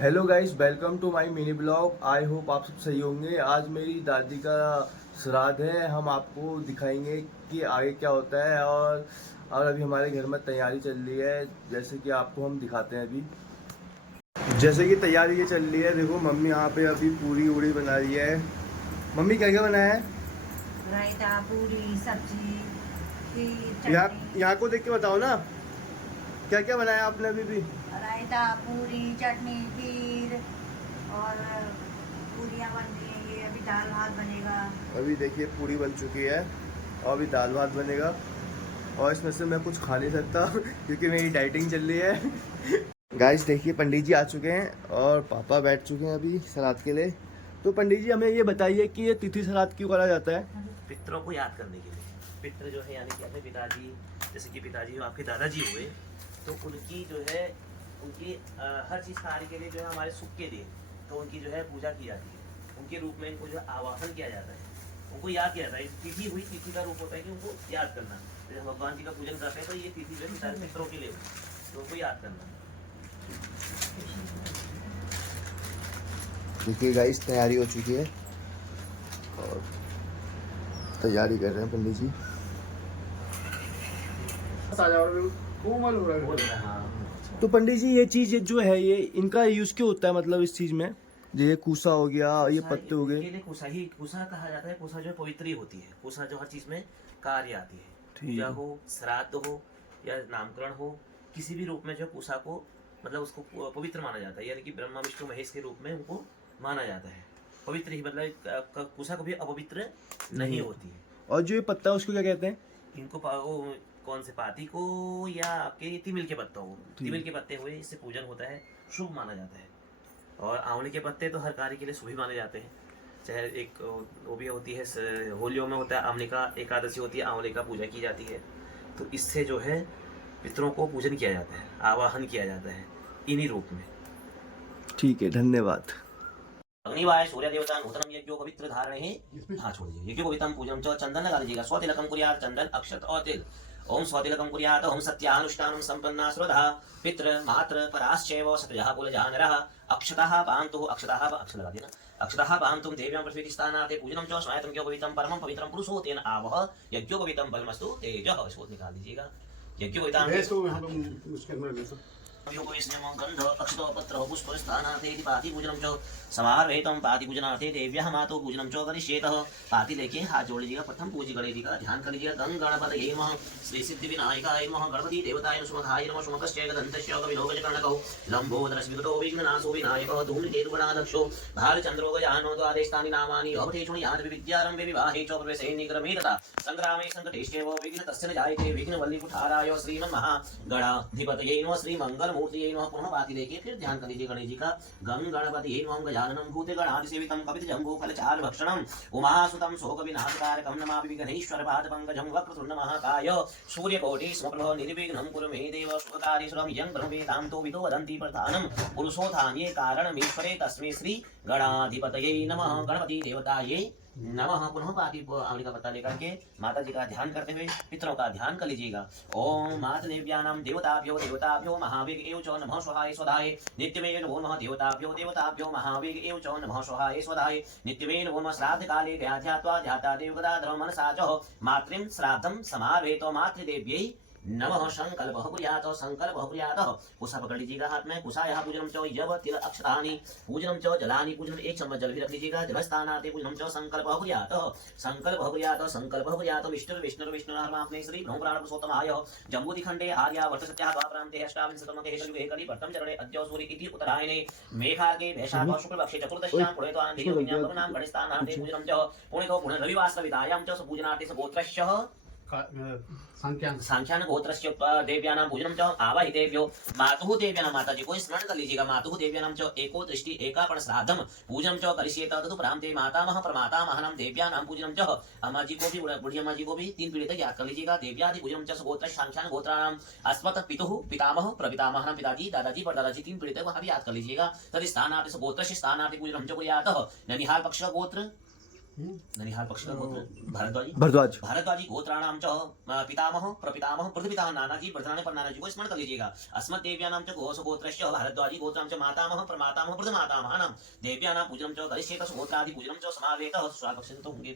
Hello guys, welcome to my mini blog. I hope आप सब सही होंगे। आज मेरी दादी का श्राद्ध है। हम आपको दिखाएंगे कि आगे क्या होता है। और अभी हमारे घर में तैयारी चल रही है, जैसे कि आपको हम दिखाते हैं। अभी जैसे कि तैयारी ये चल रही है, देखो मम्मी यहाँ पे अभी पूरी उड़ी बना रही है। मम्मी क्या क्या बनाया है? रायता, पूरी, सब्जी, खीर, यहाँ चटनी। यहाँ को देख के बताओ ना, क्या क्या बनाया आपने अभी भी? रायता, पूरी, चटनी, खीर और पूरियाँ बन रही हैं। ये अभी दाल भात बनेगा। अभी देखिए पूरी बन चुकी है और अभी दाल भात बनेगा। और इसमें से मैं कुछ खा नहीं सकता क्योंकि मेरी डाइटिंग चल रही है। गाइस देखिए पंडित जी आ चुके हैं और पापा बैठ चुके हैं अभी श्राद्ध के लिए। तो पंडित जी हमें ये बताइए कि ये तिथि श्राद्ध क्यों करा जाता है? पितरों को याद करने के लिए। पितर जो है यानी कि अपने पिताजी, जैसे कि पिताजी जो आपके दादाजी हुए, तो उनकी जो है उनकी हर चीज़ कार्य के लिए जो है हमारे सुख के लिए, तो उनकी जो है पूजा की जाती है। उनके रूप में इनको जो है आवाहन किया जाता है, उनको याद किया जाता है। तिथि हुई, तिथि का रूप होता है कि उनको याद करना। जैसे भगवान जी का पूजन करते हैं तो ये तिथि जो है सारे पितरों के लिए हुई, तो उनको याद करना। देखिए गाइस तैयारी हो चुकी है और तैयारी कर रहे हैं पंडित जी। बोल रहा है, हाँ। तो पंडित जी ये चीज़ जो है ये इनका यूज़ क्यों होता है, मतलब इस चीज़ में? ये कूसा हो गया, ये कुसा पत्ते हो गए। इनके लिए कुसा कहा जाता है। कुसा जो है पवित्र ही होती है। कुसा जो हर चीज में कार्य आती है। ठीक पूजा है। हो, श्राद्ध हो या नामकरण हो, किसी भी रूप में जो कुसा को मतलब उसको पवित्र माना जाता है। यानी कि ब्रह्मा विष्णु महेश के रूप में उनको माना जाता है। पवित्र ही मतलब कुसा कभी अपवित्र नहीं होती है। और जो ये पत्ता है उसको क्या कहते हैं? इनको वो कौन से पाती को या आपके तिमिल के पत्तों को, तिमिल के पत्ते हुए, इससे पूजन होता है, शुभ माना जाता है। और आंवले के पत्ते तो हर कार्य के लिए शुभ ही माने जाते हैं। चाहे एक वो भी होती है, होलियों में होता है आंवले का एकादशी होती है, आंवले का पूजा की जाती है। तो इससे जो है पितरों को पूजन किया जाता है, आवाहन किया जाता है इन्हीं रूप में। ठीक है, धन्यवाद। अग्निवाय सूर्य देवता नूतनम यज्ञो पवित्र धारणे। हाँ छोड़िए, यज्ञो पवित्रम पूजनम च चंदन लगा दीजिएगा। स्वतिलकम कुर्यात्, चंदन अक्षत और तिल। ओम स्वतिलकम कुर्यात्, ओम सत्यानुष्ठानं संपन्ना श्रद्धा पितृ मातृ पराश्चैव सतजः कुलजः नरः। अक्षतः पान्तु, अक्षतः अक्षत लगा देना। अक्षतः पान्तुं देव्यां पृथ्वी स्थानाते पूजनम च स्वायत्तं यज्ञो पवित्रम परमं पवित्रम पुरुषो तेन आवह यज्ञो पवित्रम फलमस्तु तेजः। इसको निकाल दीजिएगा। यज्ञो पवित्रम गंध अक्षतो पत्र पुष्प स्थानार्थे पाति पूजनम च समारोहितम पाति पूजनार्थे देव्यः मातो पूजनम च करिष्येतः। पाति लेके हाथ जोड़ लीजिएगा, प्रथम पूज्य गणेश जी का ध्यान कर लीजिएगा। गंग गणपतये नमः, श्री सिद्धि विनायकाय नमः, गणपति देवताय सुमखाय नमः, शुमकस्य गदन्तस्य विलोकजकर्णकौ लंबोदरस्मितो विघ्ननाशो विनायकः धूम्रकेतुगणाध्यक्षो भालचन्द्रो गजानो द्वादशानि नामानि अवधेषु यान् विद्यारम्भे विवाहे च प्रवेशे निग्रमे तथा संग्रामे संकटेष्टेव विघ्नतस्य न जायते। विघ्नवल्लीकुठाराय श्रीमन्महागणाधिपतये नमः, श्रीमंगल मूर्ति नमः। पुनः बाती देखिए, फिर ध्यान कर लीजिए गणेश जी का। गंग गणपति नमः गजाननं भूते गणाधिसेवितं कपित जम्बू फलचाल भक्षणं उमासुतं शोक विनाशकारकं नमामि विघ्नेश्वर पादपङ्कजं वक्रतुण्ड महाकाय सूर्यकोटि समप्रभ निर्विघ्नं कुरु मे देव शुभकार्येषु यं ब्रह्मवेदां तो विदो वदन्ति प्रधानं पुरुषोत्थाने कारणमीश्वरे तस्मै श्री गणाधिपतये नमः। गणपति देवताये नमः। पुनः पाती आंवले का पत्ता लेकर के माता जी का ध्यान करते हुए पितरों का ध्यान कर लीजिएगा। ओम मातृदेव्यानां देवताभ्यो देवताभ्यो महावेग एव च नमः स्वाहाय स्वधाय नित्यमेव नमो नमः। देवताभ्यो देवताभ्यो महावेग एव च नमः स्वाहाय स्वधाय नित्यमेव नमो नमः। श्राद्ध काले ध्यात्वा ध्याता देवगदाधर मनसा च मातृं श्राद्धं समावेतो मातृदेव्यै नमः। संकल्पः कुर्यात्, संकल्पः कुर्यात्। कुसा पकड़ लीजिएगा हाथ में। कुसा यहाँ पूजनम च यव तिल अक्षतानि पूजनम च जलानि पूजनम, एक चम्मच जल भी रख लीजिएगा। जलस्थानाते पूजनम च संकल्पः कुर्यात्, संकल्पः कुर्यात्, संकल्पः कुर्यात्। विष्णुर् विष्णुर् विष्णुर्नामाप्ने श्री ब्रह्मपुराण पुरुषोत्तमाय जम्बूदिखण्डे आर्यावर्त सत्याः द्वापरान्ते अष्टाविंशतमके कलियुगे कलिवर्तं चरणे अद्य सूर्य इति उत्तरायणे मेघार्के वैशाख शुक्लपक्षे चतुर्दश्यां पुणेत्वान् देवज्ञां भवनां गणस्थानाते पूजनम च पुणेतो पुनर्रविवासरविदायां च सपूजनार्थे सगोत्रस्य सांख्यान गोत्रस्य देव्यानां पूजनम च आवाहितेभ्यो मातुः देव्यानां, माता जी को स्मरण कर लीजिएगा। मातुः देव्यानां च एको दृष्टि एकापण श्राद्धम पूजनम च करिष्येत। तदुपरांत मातामह प्रमातामहानां देव्यानां पूजनम च, अम्मा जी को भी, बूढ़ी अम्मा जी को भी 3 पीढ़ी तक याद कर लीजिएगा। देव्यादि पूजनम च गोत्र सांख्यान गोत्राणां अस्मत् पितुः पितामह प्रपितामहानां, पिताजी दादाजी परदादाजी 3 पीढ़ी तक वहां भी याद कर लीजिएगा। तद स्थानार्थ गोत्रस्य स्थानार्थ पूजनम च कुर्यात्। ननिहाल पक्ष गोत्र ननिहाल पक्ष का गोत्र भारद्वाजी भरद्वाज। भारद्वाजी गोत्राणाम च पितामह प्रपितामह प्रपितामह नानाजी वर्धनाने पर नानाजी को स्मरण कर लीजिएगा। अस्मत् देव्यानाम च घोष गोत्रस्य भारद्वाजी गोत्राम च मातामह प्रमातामह प्रमातामहानाम देव्यानाम पूजनम च करिष्येत गोत्रादि पूजनम च समावेतः। स्वागत तो होंगे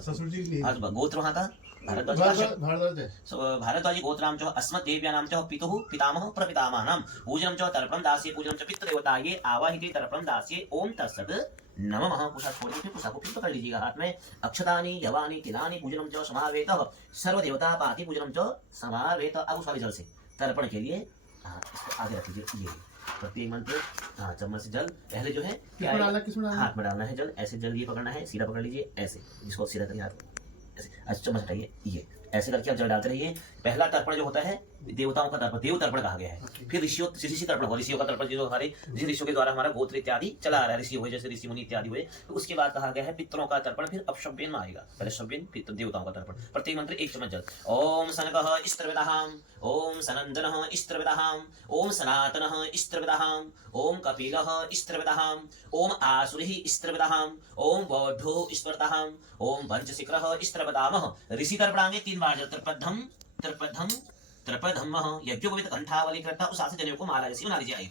ससुर जी आज गोत्र वहां का भारद्वाजी गोत्राम च अस्मत् देव्यानाम च पितुः पितामह प्रपितामहानाम पूजनम च तर्पणम दास्ये पूजनम च पितृदेवताये आवाहिते तर्पणम दास्ये ओम तत्सत् नमः। पुषा छोड़ के फिर पुषा को फिर पकड़ लीजिएगा हाथ में। अक्षतानि यवानि तिलानि पूजनम च समावेतः सर्वदेवता पाति पूजनम च समावेत। अब उस वाले जल से तर्पण के लिए इसको आगे रख लीजिए। ये प्रत्येक मंत्र चम्मच से जल पहले जो है हाथ में डालना है जल। ऐसे जल ये पकड़ना है, सीधा पकड़ लीजिए ऐसे, जिसको सीधा करिए हाथ ऐसे। अच्छा चम्मच हटाइए, ये ऐसे करके आप जल डालते रहिए। पहला तर्पण जो होता है देवताओं का तर्पण, देव तर्पण कहा गया है। फिर ऋषियों ऋषि तर्पण हो, ऋषियों का तर्पण जो हमारे जिस ऋषियों के द्वारा हमारा गोत्र इत्यादि चला आ रहा है, ऋषि हुए जैसे ऋषि मुनि इत्यादि हुए, तो उसके बाद कहा गया है पितरों का तर्पण। फिर अपशब्यन में आएगा, पहले शब्यन फिर देवताओं का तर्पण। प्रत्येक मंत्र एक चम्मच जल। ओम सनकः इस्त्रविदहाम, ओम सनंदनः इस्त्रविदहाम, ओम सनातनः इस्त्रविदहाम, ओम कपिलः इस्त्रविदहाम, ओम आसुरिः इस्त्रविदहाम, ओम बौद्धो इस्त्रविदहाम, ओम पंचशिखरः इस्त्रविदामः। ऋषि तर्पणांगे 3 बार जल। त्रिपद्धम त्रिपद्धम त्रिपद्धमः यज्ञोपवीत कंठावली कृत्वा उस आसे जनेऊ को माला ऋषि बना लीजिए। आइए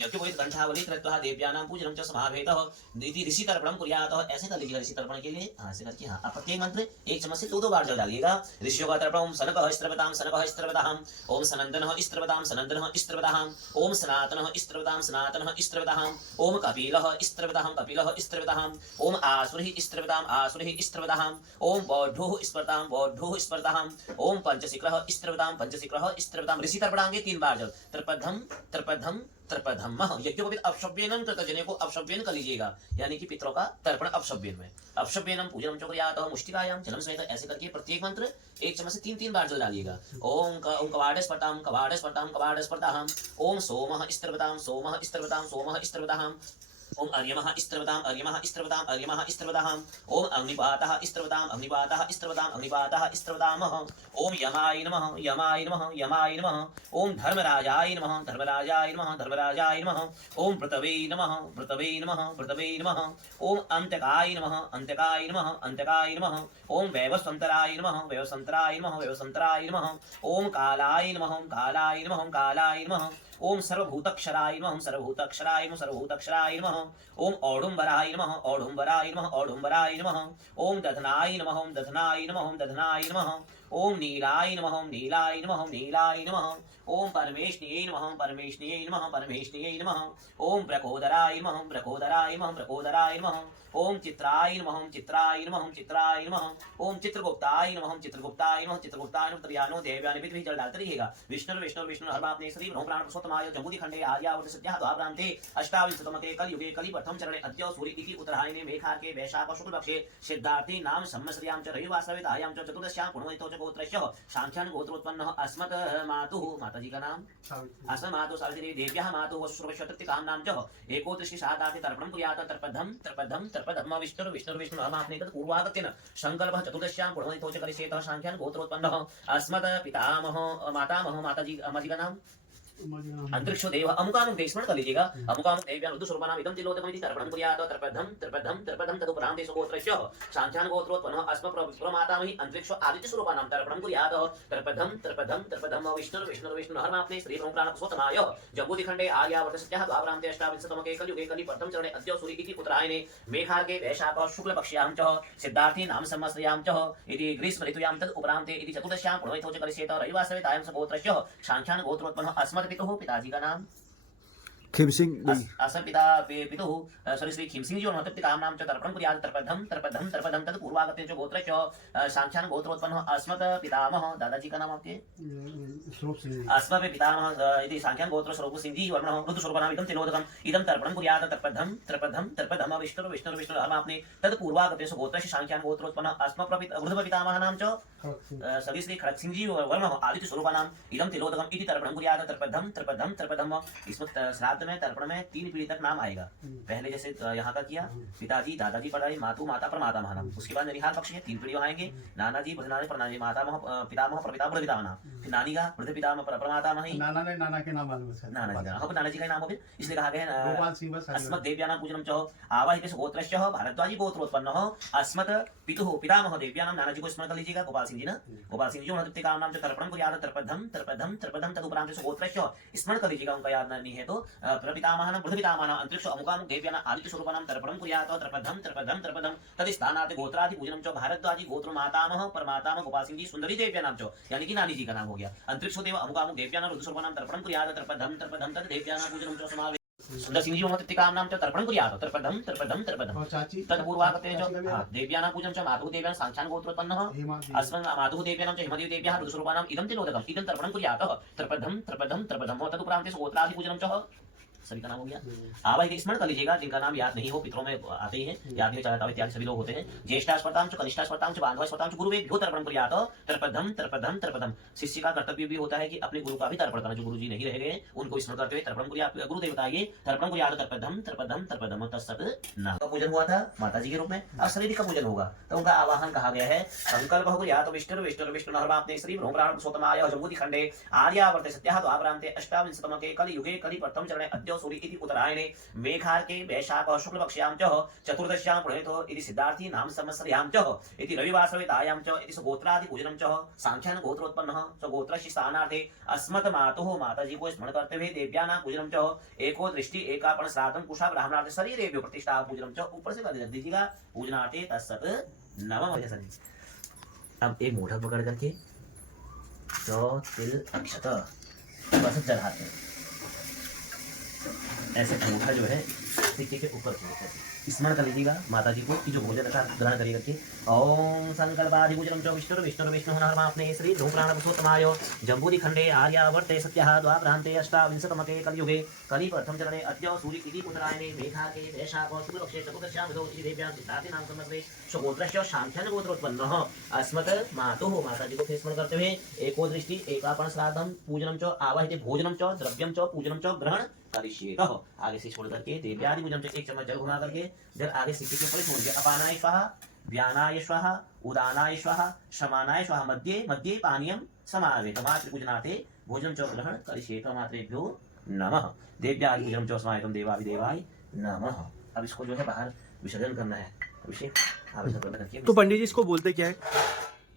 यज्ञोपवीत कंठावली कृत्वा देव्यानां पूजनम च समावेतः इति ऋषि तर्पणम कुर्यात्। ऐसे कर लीजिएगा ऋषि तर्पण के लिए। ऐसे करके आप प्रत्येक मंत्र एक चम्मच से 2 बार जल डालिएगा। ऋषियों का तर्पण। ओम सनकः इस्त्रवताम सनकः इस्त्रवताम, ओम सनंदनः इस्त्रवताम सनंदनः इस्त्रवताम, ओम सनातनः इस्त्रवताम सनातनः इस्त्रवताम, ओम कपिलः इस्त्रवताम कपिलः इस्त्रवताम, ओम आसुरिः इस्त्रवताम आसुरिः इस्त्रवताम, ओम बौद्धोः इस्त्रवताम बौद्धोः इस्त्रवताम, ओम पंचशिखरः इस्त्रवताम पंचशिखरः इस्त्रवताम। ऋषि तर्पणांगे 3 बार जल। त्रिपद्धम त्रिपद्धम त्रिपद्धमः यज्ञोपवीत अपशब्येनम तर्जने को अपशब्येन कर लीजिएगा, यानी कि पितरों का तर्पण अपशब्येन में। अपशब्येनम पूजनम च कुर्यात् मुष्टिकायाम जलम समेत। ऐसे करके प्रत्येक मंत्र एक चम्मच से 3 बार जल डालिएगा। ओम कवाडस्पर्ताम कवाडस्पर्ताम कवाडस्पर्ताहम, ओम सोमः इस्त्रवताम सोमः इस्त्रवताम सोमः इस्त्रवताहम, ओम अर्यमः इस्त्रवताम अर्यमः इस्त्रवताम अर्यमः इस्त्रवताहम, ओम अग्निपातः इस्त्रवताम अग्निपातः इस्त्रवताम अग्निपातः इस्त्रवतामः, ओम यमाय नमः यमाय नमः यमाय नमः, ओम धर्मराजाय नमः धर्मराजाय नमः धर्मराजाय नमः, ओम पृतवे नमः पृतवे नमः पृतवे नमः, ओम अंतकाय नमः अंतकाय नमः अंतकाय नमः, ओम वैवस्वन्तराय नमः वैवस्वन्तराय नमः वैवस्वन्तराय नमः, ओम कालाय नमः कालाय नमः कालाय नमः, ओम सर्वभूतक्षराय नमः सर्वभूतक्षराय नमः सर्वभूतक्षराय नमः, ओम औडुम्बराय नमः औडुम्बराय नमः औडुम्बराय नमः, ओम दधनाय नमः ओम दधनाय नमः ओम दधनाय नमः, ओम नीलाय नमः ओम नीलाय नमः ओम नीलाय नमः, ओम परमेष्णिये नमः परमेष्णिये नमः परमेष्णिये नमः, ओम प्रकोदराय नमः प्रकोदराय नमः प्रकोदराय नमः, ओम चित्राय नमः चित्राय नमः चित्राय नमः, ओम चित्रगुप्ताय नमः चित्रगुप्ताय नमः चित्रगुप्ताय नमः। त्रयानो देव्यानि भी जल डालते रहिएगा। विष्णु विष्णु विष्णु हरमाप्ने श्री ब्रह्म प्राण पुरुषोत्तमाय जम्बूदि खंडे आर्यावर्त सत्याः द्वाभ्रांते अष्टाविंशतमके कलयुगे कलिवर्षं चरणे अद्य सूर्य इति उत्तरायणे मेघार्के वैशाख शुक्ल पक्षे सिद्धार्थी नाम संवत्सर्यां च रविवासवितायां च चतुर्दश्यां पुण्यवतितो च गोत्रस्य सांख्यान् गोत्रोत्पन्नः अस्मत् मातुः माताजी का नाम अस्मत् मातुः सावित्री देव्याः मातुः वसुश्रवशतृकां नाम च एकोत्रिशि सादाति तर्पणं कुर्यात्। तर्पद्धं तर्पद्धं तर्पद्धं विष्णु विष्णु विष्णु अहमाप्ने तत् पूर्वागतेन संकल्पः चतुर्दश्यां पुण्यवतितो च करिष्येतः सांख्यान् गोत्रोत्पन्नः अस्मत् पितामह मातामह माताजी अम्माजी का नाम अंतरिक्षो देव। अमुकामुक देव स्मरण कर लीजिएगा। अमुकामुक देव्यान ऋतुस्वरूपानाम इदं तिलोदकमिति तर्पणं कुर्यात्। तर्पद्धं तर्पद्धं तर्पद्धं तदुपरां देशो गोत्रस्य सांख्यान् गोत्रोत्पन्नः अस्म प्रमातामहि अंतरिक्षो आदित्य स्वरूपानां तर्पणं कुर्यात्। तर्पद्धं तर्पद्धं तर्पद्धं विष्णु विष्णु विष्णु हरमाप्ने श्री ब्रह्म प्राण पुरुषोत्तमाय जम्बूदि खंडे आर्यावर्त सत्याः द्वाभ्रांते अष्टाविंशतमके कलयुगे कलिवर्षं चरणे अद्य सूर्य इति उत्तरायणे मेघार्के वैशाख शुक्ल पक्ष्यां च सिद्धार्थी नाम संवत्सर्यां च इति ग्रीष्म ऋतुयां तद् उपरान्ते इति चतुर्दश्यां पुण्यवतितो च करिष्येत रविवासवितायां स गोत्रस्य सांख्यान् गोत्रोत्पन्नः अस्मत् पितुः पिताजी का नाम खीम सिंह असम पिता पितुः सॉरी श्री खीम सिंह जी और महत्त्व नाम च तर्पणं कुर्यात्। तर्पद्धं तर्पद्धं तर्पद्धं तद पूर्वागते च गोत्रस्य सांख्यान् गोत्रोत्पन्नः अस्मत् पितामह दादाजी का नाम आपके अस्मत् पितामह इति सांख्यान् गोत्र स्वरूप सिंह जी वर्णः ऋतुस्वरूपानाम इदं तिलोदकम् इदं तर्पणं कुर्यात्। तर्पद्धं तर्पद्धं तर्पद्धं विष्णु विष्णु विष्णु अहमाप्ने तद पूर्वागते च गोत्रस्य सांख्यान् गोत्रोत्पन्नः अस्मत् वृद्ध पितामहानां च सभी श्री खड़ग सिंह जी वर्णः आदित्य स्वरूपानाम इदं तिलोदकम् इति तर्पणं कुर्यात्। तर्पद्धं तर्पद्धं तर्पद्धं इसमें श्राद्ध श्राद्ध में तर्पण में 3 पीढ़ी तक नाम आएगा। पहले जैसे यहाँ का किया, पिताजी दादाजी पढ़ाई, मातु माता प्रमाता नाम। उसके बाद निहार पक्ष है 3 पीढ़ी आएंगे, नाना जी बदनानी प्रणाली, माता पितामह प्रपिता प्रपितामह, फिर नानी का वृद्ध पितामह प्रमातामह ही नाना ने नाना के नाम मालूम है। नाना जी का, हाँ नाना जी का नाम हो, फिर इसलिए कहा गया है गोपाल सिंह बस अस्मत् देव्यानां पूजनं च आवाहिते गोत्रस्य भारद्वाजी गोत्रोत्पन्नः अस्मत् पितुः पितामह देव्यानां। नाना जी को स्मरण कर लीजिएगा, गोपाल सिंह जी ना, गोपाल सिंह जी उन्होंने काम नाम तर्पणं कुर्यात् तर्पणं तर्पणं तर्पणं तदुपरांत गोत्रस्य स्मरण कर लीजिएगा, उनका याद नहीं है तो प्रपितामहानां वृद्धपितामहानां अंतरिक्ष अमुकामुक देव्यानां आदित्य स्वरूपानां तर्पणं कुर्यात् तर्पणं तर्पणं तर्पणं तदिस्थानात् गोत्रादि पूजनं च भारद्वाजी गोत्र मातामह परमातामह गोपाल सिंह जी सुंदरी देव्यानां च, यानी कि नानी जी का नाम हो गया। अंतरिक्ष देव अमुकामुक देव्यानां रुद्र स्वरूपानां तर्पणं कुर्यात् तर्पणं तर्पणं तद देव्यानां पूजनं च समावे सुंदर सिंह जी मम नाम च तर्पणं कुर्यात् तर्पणं तर्पणं तर्पणं और चाची तदपूर्वागते च देव्यानां पूजनं च मातुः देव्यानां साङ्ख्यान् गोत्रोत्पन्नः अस्मन् मातुः देव्यानां च हिमदेवी देव्याः रुद्रस्वरूपानां इदं तिलोदकम् इदं तर्पणं कुर्यात् तर्पणं तर्पणं तर्पणं तदुपरान्ते गोत्रादि पूजनं च सभी का नाम हो गया। आवाहित स्मरण कर लीजिएगा, जिनका नाम याद नहीं हो, पितरों में आते ही हैं, याद नहीं चाहता इत्यादि सभी लोग होते हैं। ज्येष्ठा स्पर्धाम च कनिष्ठा स्पर्धाम च बांधवा स्पर्धाम च गुरुवेभ्यो तर्पणं कुर्यात् तर्पणं तर्पणं तर्पणं। शिष्य का कर्तव्य भी होता है कि अपने गुरु का भी तर्पण करना, जो गुरु जी नहीं रह गए उनको स्मरण करते हुए तर्पण कुर्यात्। गुरु देवता ये तर्पण कुर्यात् तर्पणं तर्पणं तर्पणं तत्सत् नाम का पूजन हुआ था माता जी के रूप में। अब शरीर का पूजन होगा तो उनका आवाहन कहा गया है संकल्प कुर्यात् विष्णु विष्णु विष्णु नरमाप्ते श्री ब्रह्मपुराण पुरुषोत्तमाय जम्बूदि खंडे आर्यावर्ते सत्याः द्वापरान्ते अष्टाविंशतमके कलियुगे कलि प्रथम चरणे अद्य सूर्य इति उत्तरायणे मेघार्के वैशाख शुक्ल पक्ष्यां च चतुर्दश्यां प्रणीतो इति सिद्धार्थी नाम संवत्सर्यां च इति रविवासरतायां च इति गोत्रादि पूजनं च सांख्यान गोत्रोत्पन्नः च गोत्रस्य स्थानार्थे अस्मत् मातुः माताजी को स्मरण करते हुए देव्यानां पूजनं च एको दृष्टि एकापण श्राद्धं कुशा ब्राह्मणार्थे शरीरेभ्यो प्रतिष्ठा पूजनं च ऊपर से कर दीजिएगा पूजनार्थे तत्सत् नमः। अब एक मोढ़ा पकड़ करके चौ तिल अक्षत बस चढ़ाते हैं, ऐसे अंगूठा जो है सिक्के के ऊपर स्मरण कर लीजिएगा माता जी को कि जो भोजन का ग्रहण करिए करके ओम संकल्पादि पूजनं च विष्णु विष्णु विष्णु नरमाप्ने श्री ब्रह्मपुराण पुरुषोत्तमाय जम्बूदि खंडे आर्यावर्ते सत्याः द्वापरान्ते अष्टाविंशतमके कलियुगे कलि प्रथम चरणे अद्य सूर्य इति उत्तरायणे मेघार्के वैशाख शुक्ल पक्षे चतुर्दश्यां ऋतौ इति देव्यां सिद्धार्थी नाम संवत्सरे स्वगोत्रस्य सांख्यान गोत्रोत्पन्नः अस्मत् मातुः माताजी को स्मरण करते हुए एको दृष्टि एकापण श्राद्धं पूजनं च आवाहिते भोजनं च द्रव्यं च पूजनं च ग्रहण करिष्येत। आगे से छोड़ करके देव्यादि पूजन से 1 चम्मच जल घुमा करके जल आगे सिक्के के ऊपर छोड़ दिया। अपानाय स्वाहा व्यानाय स्वाहा उदानाय स्वाहा शमानाय स्वाहा मध्ये मध्ये पानीयम समावेत मात्र पूजनार्थे भोजनं च ग्रहण करिष्येत मात्रेभ्यो नमः। देव्यादि पूजनं च समाहितं देवादिदेवाय नमः। अब इसको जो है बाहर विसर्जन करना है, अभिषेक आविष्कार करके। तो पंडित जी इसको बोलते क्या है?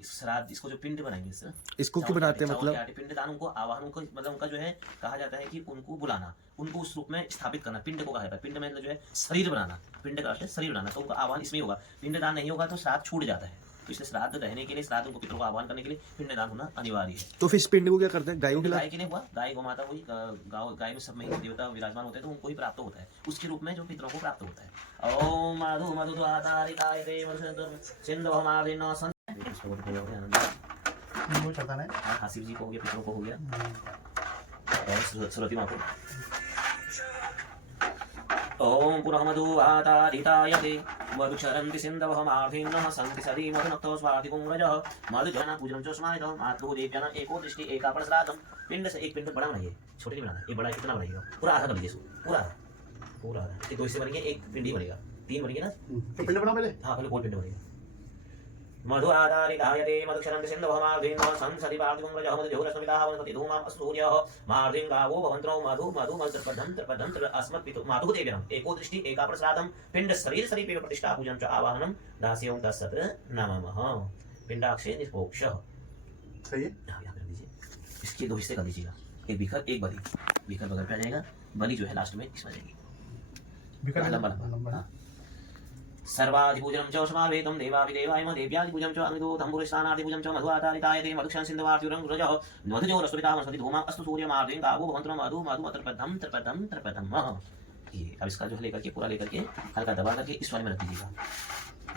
श्राद्ध, इसको जो पिंड बनाएंगे इसको क्यों बनाते हैं? मतलब पिंड दान उनको आवाहन को मतलब उनका जो है कहा जाता है कि उनको बुलाना, उनको उस रूप में स्थापित करना, पिंड को कहा जाता है। पिंड में मतलब जो है शरीर बनाना, पिंड का अर्थ है शरीर बनाना, तो उनका आह्वान इसमें होगा। पिंड दान नहीं होगा तो श्राद्ध छूट जाता है, तो इसलिए श्राद्ध रहने के लिए, श्राद्ध उनको पितरों को आह्वान करने के लिए पिंड दान होना अनिवार्य है। तो फिर इस पिंड को क्या करते हैं? गायों के गाय के लिए हुआ, गाय गोमाता हुई, गाय में सब में देवता विराजमान होते हैं तो उनको ही प्राप्त होता है, उसके रूप में जो पितरों को प्राप्त होता है। ओम मधु मधु द्वातारिकाय ते मधुसूदन सिंधु हमारिनो सन वो चलता है। हाँ, शिव जी को हो गया, पितरों को हो गया और सरस्वती माँ को। ओम पुनः मधु आतारिताय ते मधुक्षरन्ति सिन्धवः मार्धिन्नः सन्ति सदी मधुनक्तो स्वातिपुंगजः मधुजनानां पूजनं च समाहितं मातुः देव्यानां एको दृष्टि एकापण श्राद्धं। पिंड से एक पिंड बड़ा बनाइए, छोटे नहीं बनाना, ये बड़ा कितना बनाइएगा, पूरा आधा कर लीजिए इसको, पूरा आधा। ये 2 हिस्से बनेंगे, एक पिंड ही बनेगा, 3 बनेंगे ना। तो पिंड बना पहले, हाँ पहले गोल पिंड बनेगा। मधु आधारिताय ते मधुक्षरन्ति सिन्धवः मार्धिन्नः संसदि पार्थिवंगजः मधुजोरश्मिताः वनस्पति धूमाम् अस्तु सूर्यः मार्धिं गावो भवन्तो मधु मधु मधुर्पद्धं तर्पद्धं अस्मत् पितुः मातुः देव्यानाम् एको दृष्टि एकापण श्राद्धं पिंड शरीर शरीरे प्रतिष्ठा पूजनं च आवाहनं दास्यं तत्सत् नमः। पिंडाक्षे निष्पोक्षः। सही है। हाँ यहाँ कर दीजिए, इसके 2 हिस्से कर दीजिएगा, एक बीकर एक बली। बीकर बगल पे आ जाएगा, बली जो है लास्ट में इसमें जाएगी, लंबा। सर्वाधिपूजनं च समावेतं देवादिदेवाय देव्यादिपूजनं च अग्निदोधम्बुरस्थानादिपूजनं च मधु आधारिताय ते मधुक्षरं सिन्धवार्तिरंगरजः मधुजोरस्तुपिता वनस्पति धूमाम् अस्तु सूर्यमार्धिं गावो भवन्तो मधु मधु तर्पद्धं तर्पद्धं तर्पद्धं। ये अब इसका जो है लेकर के पूरा लेकर के हल्का दबा करके इस वाले में रख दीजिएगा।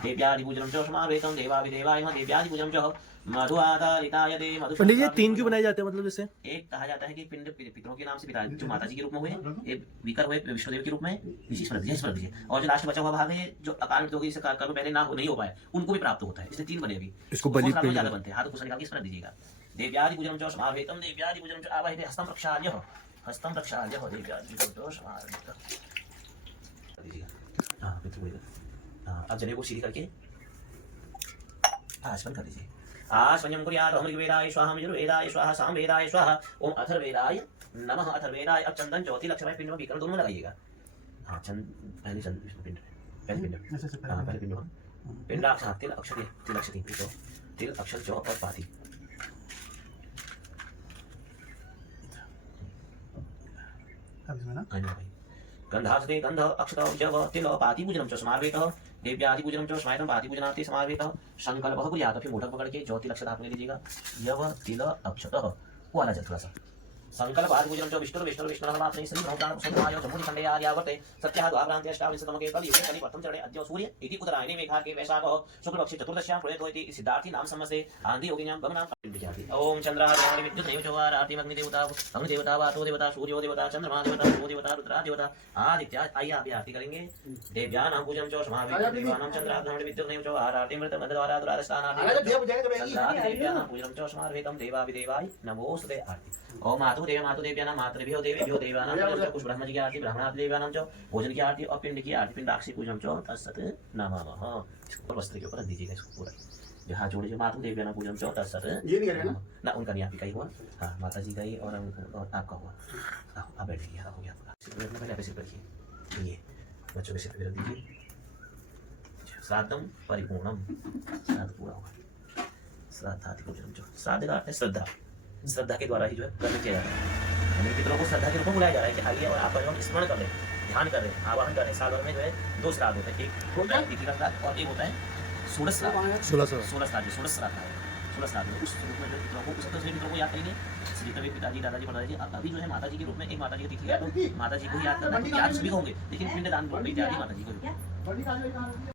देव्यादिपूजनं च समावेतं देवादिदेवाय देव्यादिपूजनं च मधु आधारिताय ते मधु। पंडित ये 3 क्यों बनाए जाते हैं? मतलब जैसे एक कहा जाता है कि पिंड पितरों के नाम से पिता जो माता जी के रूप में हुए, एक बीकर हुए विष्णुदेव के रूप में, इसी पर दीजिए। और जो लास्ट बचा हुआ भाग है जो अकाल मृत्यु होगी, कर्म पहले ना नहीं हो पाए, उनको भी प्राप्त होता है, इसलिए 3 बने अभी। इसको बलि पे ज्यादा बनते हैं, हाथ को निकाल के इस पर दीजिएगा। देव्यादि पूजनं च समावेतं देव्यादि पूजनं च आवाहिते हस्तं प्रक्षाल्य हस्तम प्रक्षाल्य हो देव्याजी को समार्पित कर दीजिएगा। हाँ पितृ हाँ अब जले को सीधी करके आसमन कर दीजिए। आसमन्यम कुर्यात् ओम ऋग्वेदाय स्वाहा यजुर्वेदाय स्वाहा सामवेदाय स्वाहा ओम अथर्ववेदाय नमः। अथर्ववेदाय अब चंदन ज्योति लक्ष्मी पिंड में विकर्ण दोनों में लगाइएगा। हाँ पहले पिंड पहले पिंड हाँ पहले पिंड पिंडाक्ष हाँ तिल अक्षर तिल अक्षर तिल अक्षर जौ और पाती अब इसमें ना भाई गंधासते गंध अक्षत जव तिल पाती पूजनम च समार्वेतः देव्यादि पूजनम च स्मायतम पाती पूजनाते समार्वेतः संकल्पः कुर्यात्। फिर मोदक पकड़ के ज्योति लक्षत हाथ में ले लीजिएगा। यव तिल अक्षतः वो आना चाहिए थोड़ा सा। संकल्प आदि पूजनम च विष्णु विष्णु विष्णुः वात्मने श्री ब्रह्मपुराण संवायो जम्मूनि खण्डे आर्यावर्ते सत्यः द्वाभ्रान्ते अष्टाविंशतमके कलियुगे कलि प्रथम चरणे अद्य सूर्य इति उत्तरायणे मेघार्के वैशाखः शुक्लपक्षे चतुर्दश्यां प्रयतो इति सिद्धार्थी नाम सम्मसे आन्धि योगिनां गमनां पिण्डिजाति। ओम चन्द्रः देवानि विद्युत् नैव चवार आरति अग्निदेवता अग्निदेवता वातो देवता सूर्यो देवता चंद्रमा देवता भूमो देवता रुद्रा देवता आदित्य। आइए आप आरती करेंगे। देव्यानां पूजनम च समावेश देवानां चन्द्राग्रहण विद्युत् नैव चवार आरति मृत मध्यद्वारा दुरादस्तानादि देव्यानां पूजनम च समावेशं देवाविदेवाय नमोस्तुते आरती। ओम मातुदेव्यानां मातृभ्यो देवेभ्यो देवानां कुछ ब्रह्म जी की आरती ब्राह्मणादि देवानां च भोजन की आरती और पिंड की आरती पिंडाक्षी पूजनम च तत्सत् नमः। और वस्त्र के ऊपर रख दीजिएगा इसको पूरा जहाँ जोड़े जो मातु देव्यानां पूजनम च तत्सत् ये नहीं करेगा ना उनका नहीं आपका ही हुआ। हाँ माता जी का ही और आपका हुआ। आप बैठिए। हाँ हो गया आपका। पहले आप सिर रखिए। ये बच्चों के सिर पे रख दीजिए। श्राद्धम परिपूर्णम श्राद्ध पूरा होगा। श्राद्धादि पूजनम च श्राद्ध का अर्थ है श्रद्धा। श्रद्धा के द्वारा ही जो है कर्म किया जाता है। यानी पितरों को श्रद्धा के रूप में बुलाया जा रहा है कि आइए और आप स्मरण कर ले ध्यान कर रहे आवाहन कर रहे। साल भर में जो है 2 श्राद्ध होते हैं। एक होता है तिथि का श्राद्ध और एक होता है षोडश श्राद्ध। 16 श्राद्ध 16 श्राद्ध है। 16 श्राद्ध में उस रूप में जो पितरों को उस पितरों को याद करेंगे। श्री कभी पिताजी दादाजी परदादा जी अभी जो है माता जी के रूप में एक माता जी की तिथि है तो माता जी को याद करना क्योंकि आप सभी होंगे लेकिन पिंड दान इत्यादि माता जी को